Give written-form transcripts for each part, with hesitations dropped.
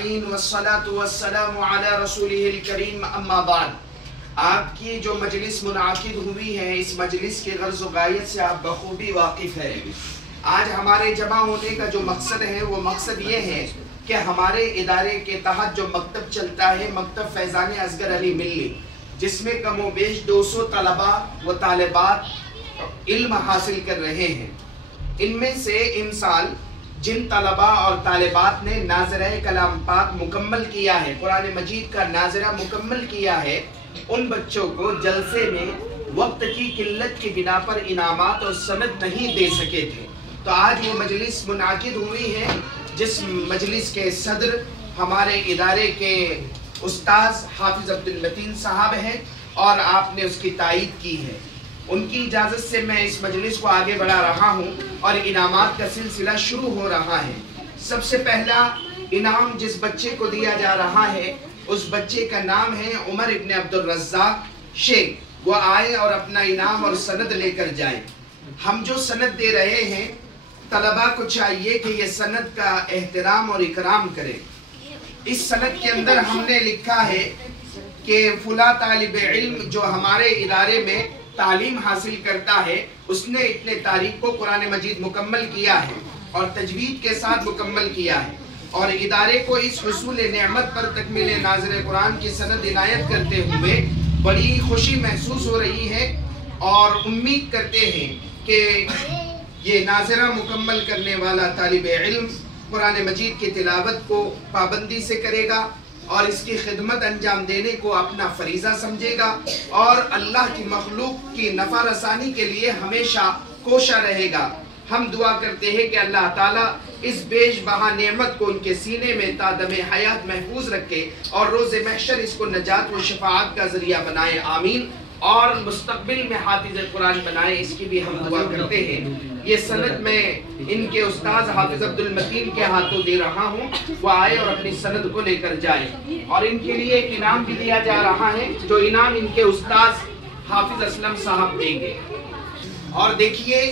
अजमईन वस्सलातु वस्सलामु अला रसूलिहिल करीम अम्मा बाद। आपकी जो मजलिस मुनाकिद हुई है, इस मजलिस के गर्ज़ व गायत से आप बखूबी वाकिफ़ है। आज हमारे जमा होने का जो मकसद है वो मकसद ये है कि हमारे इदारे के तहत जो मकतब चलता है, मकतब फैज़ान असगर अली मिल्ली, जिसमें कम व बेश 200 तलबा व तालिबात इल्म हासिल कर रहे हैं। इनमें से इन साल जिन तलबा और तालिबात ने नाज़रा कलाम पाक मुकम्मल किया है, कुरान मजीद का नाज़रा मुकम्मल किया है, उन बच्चों को जलसे में वक्त की किल्लत की बिना पर इनामात और सनद नहीं दे सके थे। तो आज ये मजलिस मुनाकिद हुई है, जिस मजलिस के सदर हमारे इदारे के उस्ताद हाफिज अब्दुल लतीन साहब हैं और आपने उसकी तायीद की है। उनकी इजाज़त से मैं इस मजलिस को आगे बढ़ा रहा हूँ और इनामात का सिलसिला शुरू हो रहा है। सबसे पहला इनाम जिस बच्चे को दिया जा रहा है, उस बच्चे का नाम है उमर इब्न अब्दुल रज़्ज़ाक शेख। वो आए और अपना इनाम और सनद लेकर जाए। हम जो सनद दे रहे हैं, तलबा को चाहिए कि ये सनद का एहतराम और इकराम करें। इस सनद के अंदर हमने लिखा है कि फुला तालिब इल्म जो हमारे इदारे में तालीम हासिल करता है, उसने इतने तारीख को कुरान मजीद मुकम्मल किया है और तजवीद के साथ मुकम्मल किया है, और इदारे को इस हुसूल नेमत पर तकमील नाज़िर कुरान की सनद इनायत करते हुए बड़ी खुशी महसूस हो रही है और उम्मीद करते हैं कि ये नाज़िरा मुकम्मल करने वाला तालिब इल्म कुरान मजीद की तिलावत को पाबंदी से करेगा और इसकी खिदमत अंजाम देने को अपना फरीज़ा समझेगा और अल्लाह की मखलूक की नफ़ा रसानी के लिए हमेशा कोशा रहेगा। हम दुआ करते हैं कि अल्लाह ताला इस बेशबहा नेमत को उनके सीने में तादमे हयात महफूज रखे और रोज़े महशर इसको नजात व शफाअत का ज़रिया बनाए, आमीन। और मुस्तक़बिल में हाफिज़ कुरान बनाए, इसकी भी हम दुआ करते हैं। ये सनद मैं इनके उस्ताद हाफिज़ अब्दुल मतीन के हाथों दे रहा हूँ, वो आए और अपनी सनद को लेकर जाए। और इनके लिए एक इनाम भी दिया जा रहा है, जो इनाम इनके उस्ताद हाफिज़ असलम साहब देंगे। और देखिए,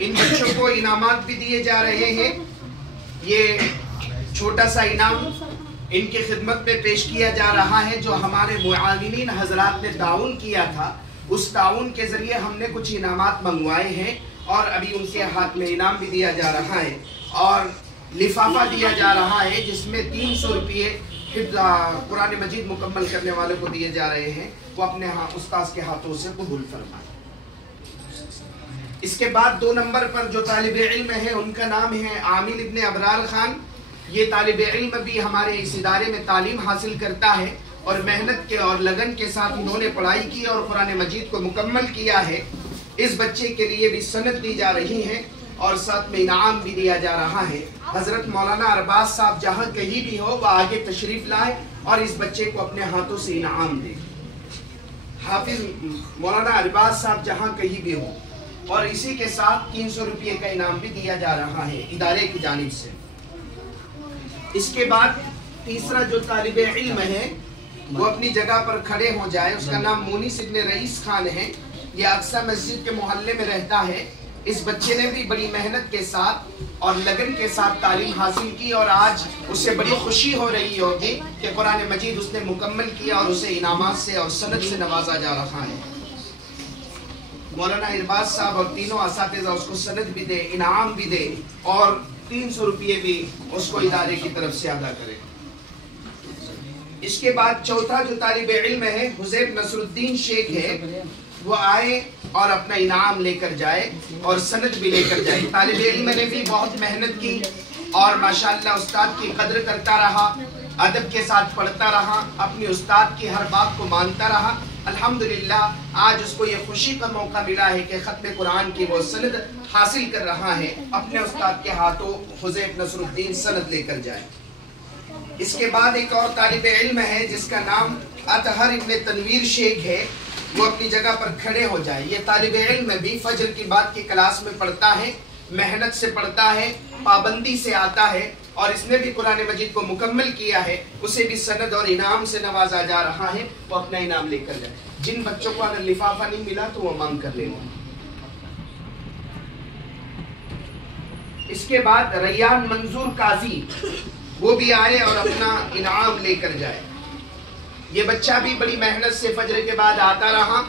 इन बच्चों को इनामात भी दिए जा रहे हैं। ये छोटा सा इनाम इनकी खिदमत में पेश किया जा रहा है, जो हमारे मुआविनीन हजरात ने ताउन किया था। उस ताउन के जरिए हमने कुछ इनामात मंगवाए हैं और अभी उनके हाथ में इनाम भी दिया जा रहा है और लिफाफा दिया जा रहा है, जिसमें 300 रुपये कुरान मजीद मुकम्मल करने वाले को दिए जा रहे हैं। वो अपने उस्ताद के हाथों से कबूल फरमाए। इसके बाद 2 नंबर पर जो तालिब इल्म है, उनका नाम है आमिल इब्न अबरार खान। ये तालिब इल्म भी हमारे इस इदारे में तालीम हासिल करता है और मेहनत के और लगन के साथ इन्होंने पढ़ाई की और कुरान मजीद को मुकम्मल किया है। इस बच्चे के लिए भी सनद दी जा रही है और साथ में इनाम भी दिया जा रहा है। हजरत मौलाना अरबाज साहब जहाँ कहीं भी हो, वह आगे तशरीफ लाए और इस बच्चे को अपने हाथों से इनाम दे। हाफिज मौलाना अरबाज साहब जहाँ कहीं भी हो, और इसी के साथ 300 रुपये का इनाम भी दिया जा रहा है इदारे की जानिब से। इसके बाद तीसरा जो तालिब इल्म है, वो अपनी जगह पर खड़े हो जाए। उसका नाम मुनीस इब्न रईस खान है। ये अक्सा मस्जिद के मोहल्ले में रहता है। इस बच्चे ने भी बड़ी मेहनत के साथ और लगन के साथ तालीम हासिल की और आज उसे बड़ी खुशी हो रही होगी कि कुरान मजीद उसने मुकम्मल किया और उसे इनामात से और सनद से नवाजा जा रहा है। मौलाना अरबाज साहब और तीनों असातिज़ा उसको सनद भी दे, इनाम भी दे और 300 रुपये भी उसको इदारे की तरफ से अदा करें। इसके बाद चौथा जो तालिब इल्म है, हुज़ैफ नसरुद्दीन शेख है, वो आए और अपना इनाम लेकर जाए और सनद भी लेकर जाए। तालिब इल्म ने भी बहुत मेहनत की और माशाअल्लाह उस्ताद की कदर करता रहा, अदब के साथ पढ़ता रहा, अपने उस्ताद की हर बात को मानता रहा। अल्हम्दुलिल्लाह आज उसको ये खुशी का मौका मिला है कि खत्म कुरान की वो सनद हासिल कर रहा है। अपने उस्ताद के हाथों हुज़ैफ नसरुद्दीन सनद लेकर जाए। इसके बाद एक और तालिब इल्म है जिसका नाम अतहर इब्न तनवीर शेख है। वो अपनी जगह पर खड़े हो जाए। ये तालिब इल्म भी फजर की बाद की क्लास में पढ़ता है, मेहनत से पढ़ता है, पाबंदी से आता है और इसने भी कुरान मजीद को मुकम्मल किया है। उसे भी सनद और इनाम से नवाजा जा रहा है। वो अपना इनाम लेकर जाए। जिन बच्चों को अगर लिफाफा नहीं मिला तो वो मांग कर लेना। इसके बाद रैयान मंजूर काजी, وہ بھی آئے اور اپنا انعام لے کر جائے۔ یہ بچہ بھی بڑی محنت سے فجر کے بعد آتا رہا،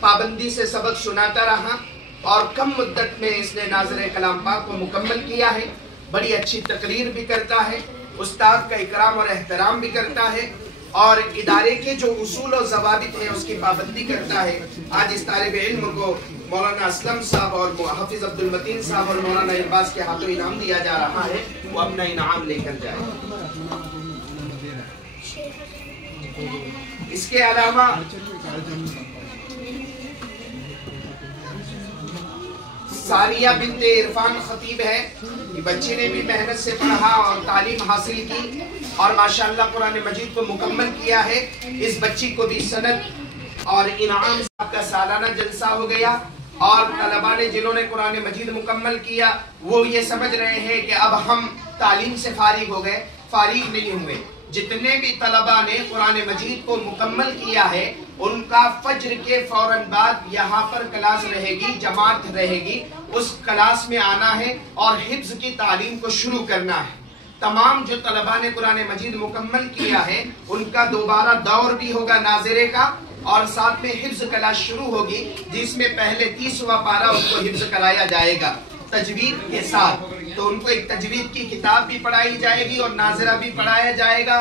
پابندی سے سبق سناتا رہا، اور کم مدت میں اس نے ناظر کلام پاک کو مکمل کیا ہے۔ بڑی اچھی تقریر بھی کرتا ہے، استاد کا اکرام اور احترام بھی کرتا ہے، اور ادارے کے جو اصول و ضوابط ہیں اس کی پابندی کرتا ہے۔ آج اس طالب علم کو مولانا اسلم صاحب اور حافظ عبد المتین صاحب اور مولانا عباس کے ہاتھوں انعام دیا جا رہا ہے، وہ اپنا انعام لے کر جائے۔ اس کے علاوہ ساریہ بنت عرفان خطیب ہے، بچی نے بھی محنت سے پڑھا اور تعلیم حاصل کی اور ماشاءاللہ قرآن مجید کو مکمل کیا ہے۔ اس بچی کو بھی سند اور انعام صاحب کا سالانہ جلسہ ہو گیا، اور طلباء نے جنہوں نے قرآن مجید مکمل کیا وہ یہ سمجھ رہے ہیں کہ اب ہم تعلیم سے فارغ ہو گئے، فارغ نہیں ہوئے۔ جتنے بھی طلباء نے قرآن مجید کو مکمل کیا ہے ان کا فجر کے فوراً بعد یہاں پر کلاس رہے گی، جماعت رہے گی، اس کلاس میں آنا ہے اور حفظ کی تعلیم کو شروع کرنا ہے۔ تمام جو طلباء نے قرآن مجید مکمل کیا ہے ان کا دوبارہ دور بھی ہوگا ناظرے کا، اور ساتھ میں حفظ کلاس شروع ہوگی جس میں پہلے 30واں پارہ اس کو حفظ کرایا جائے گا تجوید کے ساتھ۔ تو ان کو ایک تجوید کی کتاب بھی پڑھائی جائے گی اور ناظرہ بھی پڑھایا جائے گا،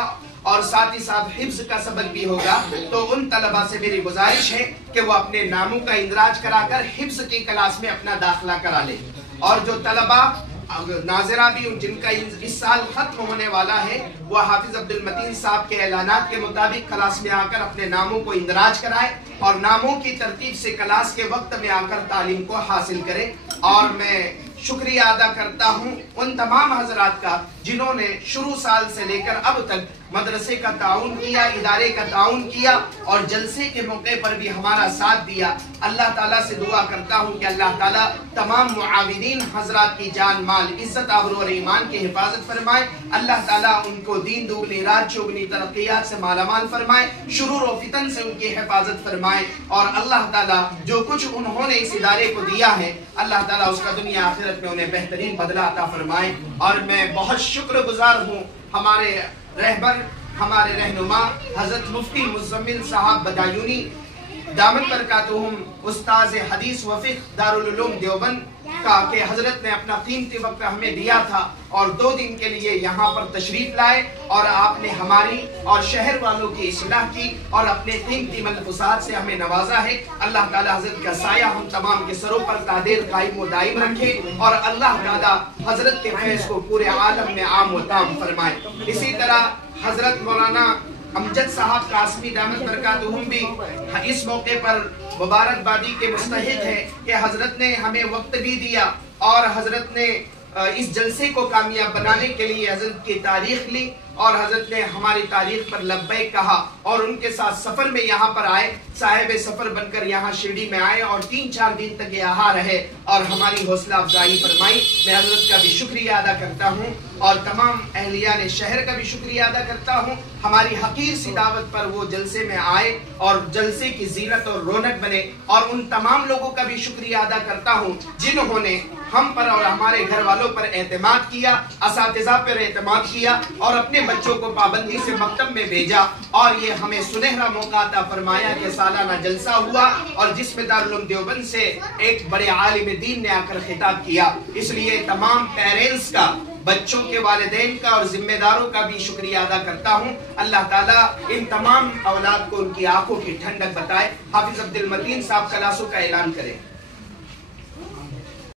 اور ساتھ ہی ساتھ حفظ کا سبق بھی ہوگا۔ تو ان طلباء سے میری گزارش ہے کہ وہ اپنے ناموں کا اندراج کرا کر حفظ کی کلاس میں اپنا داخلہ کرا لیں، اور جو طلباء ناظرہ بھی جن کا اس سال ختم ہونے والا ہے وہ حافظ عبد المتین صاحب کے اعلانات کے مطابق کلاس میں آ کر اپنے ناموں کو اندراج کرائے اور ناموں کی ترتیب سے کلاس کے وقت میں آ کر تعلیم کو حاصل کرے۔ اور میں شکریہ ادا کرتا ہوں ان تمام حضرات کا جنہوں نے شروع سال سے لے کر اب تک مدرسے کا تعاون کیا، ادارے کا تعاون کیا، اور جلسے کے موقع پر بھی ہمارا ساتھ دیا۔ اللہ تعالیٰ سے دعا کرتا ہوں کہ اللہ تعالیٰ تمام معاونین حضرات کی جان مال عزت آبرو اور ایمان کی حفاظت فرمائے۔ اللہ تعالیٰ ان کو دین دوگنی رات چوگنی ترقیات سے مالا مال فرمائے، شرور و فتن سے ان کی حفاظت فرمائے، اور اللہ تعالیٰ جو کچھ انہوں نے اس ادارے کو دیا ہے اللہ تعالیٰ اس کا دنیا آخرت میں انہیں بہترین بدلہ عطا فرمائے۔ اور میں بہت شکر گزار ہوں ہمارے رہبر، ہمارے رہنما حضرت مفتی مزمل صاحب بدایونی دامت برکاتہم، استاذ حدیث و فقہ دارالعلوم دیوبند کا، کہ حضرت نے اپنا قیمتی وقت ہمیں دیا تھا اور 2 دن کے لیے یہاں پر تشریف لائے، اور آپ نے ہماری اور شہر والوں کی اصلاح کی اور اپنے قیمتی ملفوظات سے ہمیں نوازا ہے۔ اللہ تعالیٰ حضرت کا سایہ ہم تمام کے سروں پر قادر قائم و دائم رکھے، اور اللہ تعالیٰ حضرت کے فیض کو پورے عالم میں عام و تام فرمائے۔ اسی طرح حضرت مولانا امجد صاحب قاسمی دامت برکاتہم بھی اس موقع پر مبارکبادی کے مستحق ہے کہ حضرت نے ہمیں وقت بھی دیا، اور حضرت نے اس جلسے کو کامیاب بنانے کے لیے حضرت کی تاریخ لی، اور حضرت نے ہماری تاریخ پر لبیک کہا، اور ان کے ساتھ سفر میں یہاں پر آئے، صاحب سفر بن کر یہاں شرڈی میں آئے، اور 3-4 دن تک یہاں رہے اور ہماری حوصلہ افزائی فرمائی۔ میں حضرت کا بھی شکریہ ادا کرتا ہوں، اور تمام اہلیان شہر کا بھی شکریہ ادا کرتا ہوں۔ ہماری حقیر سی دعوت پر وہ جلسے میں آئے اور جلسے کی زینت اور رونق بنے، اور ان تمام لوگوں کا بھی شکریہ ادا کرتا ہوں جنہوں نے ہم پر اور ہمارے گھر والوں پر اعتماد کیا، اساتذہ پر اعتماد کیا، اور اپنے بچوں کو پابندی سے مکتب میں بھیجا، اور یہ ہمیں سنہرا موقع عطا فرمایا کہ سالانہ جلسہ ہوا، اور جس میں دارالعلوم دیوبند سے ایک بڑے عالم دین نے آ کر خطاب کیا۔ اس لیے تمام پیرنٹس کا، بچوں کے والدین کا اور ذمہ داروں کا بھی شکریہ ادا کرتا ہوں۔ اللہ تعالیٰ ان تمام اولاد کو ان کی آنکھوں کی ٹھنڈک بتائے۔ حافظ عبد المتین صاحب کلاسوں کا اعلان کریں۔